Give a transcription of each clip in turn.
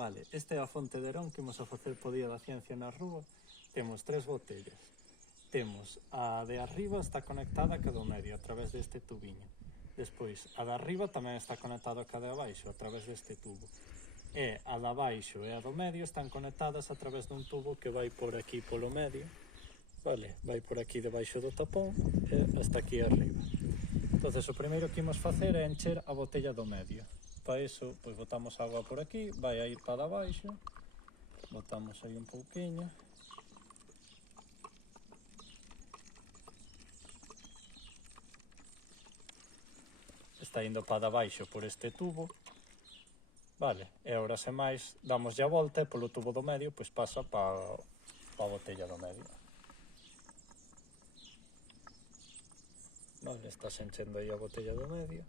Vale, esta é a fonte de Herón que imos a facer po Día da Ciencia na rúa. Temos 3 botellas. Temos a de arriba está conectada ca do medio a través deste tubiño. Despois, a de arriba tamén está conectada ca de abaixo a través deste tubo. E a de abaixo e a do medio están conectadas a través dun tubo que vai por aquí polo medio. Vale, vai por aquí debaixo do tapón e hasta aquí arriba. Entonces o primeiro que imos facer é encher a botella do medio. Para iso, pois botamos agua por aquí, vai a ir para abaixo, botamos aí un pouquiño. Está indo para abaixo por este tubo. Vale, e agora se máis, damoslle a volta e polo tubo do medio, pois pasa para a botella do medio. Vale, está enchendo aí a botella do medio.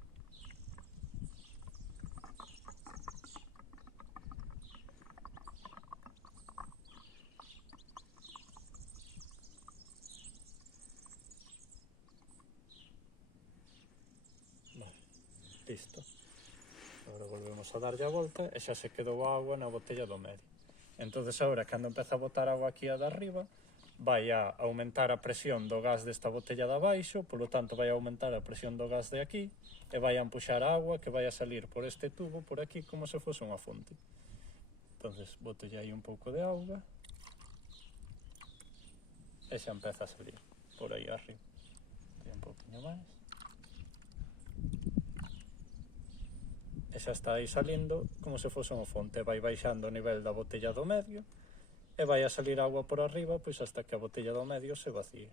Vale, listo. Agora volvemos a darlle a volta e xa se quedou a agua na botella do medio. Entonces agora, cando empeza a botar agua aquí a de arriba, vai a aumentar a presión do gas desta botella de abaixo, polo tanto vai a aumentar a presión do gas de aquí e vai a empuxar a agua que vai a salir por este tubo por aquí como se fose unha fonte. Entonces botolle aí un pouco de auga e xa empeza a salir por aí arriba. Un pouquinho máis. E xa está aí salindo como se fose unha fonte, vai baixando o nivel da botella do medio e vai a salir agua por arriba pois hasta que a botella do medio se vacíe.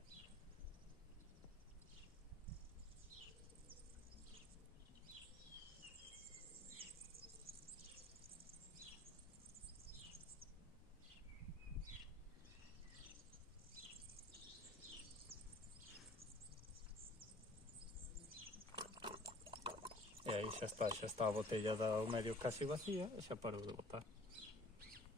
E aí xa está a botella do medio casi vacía e xa parou de botar.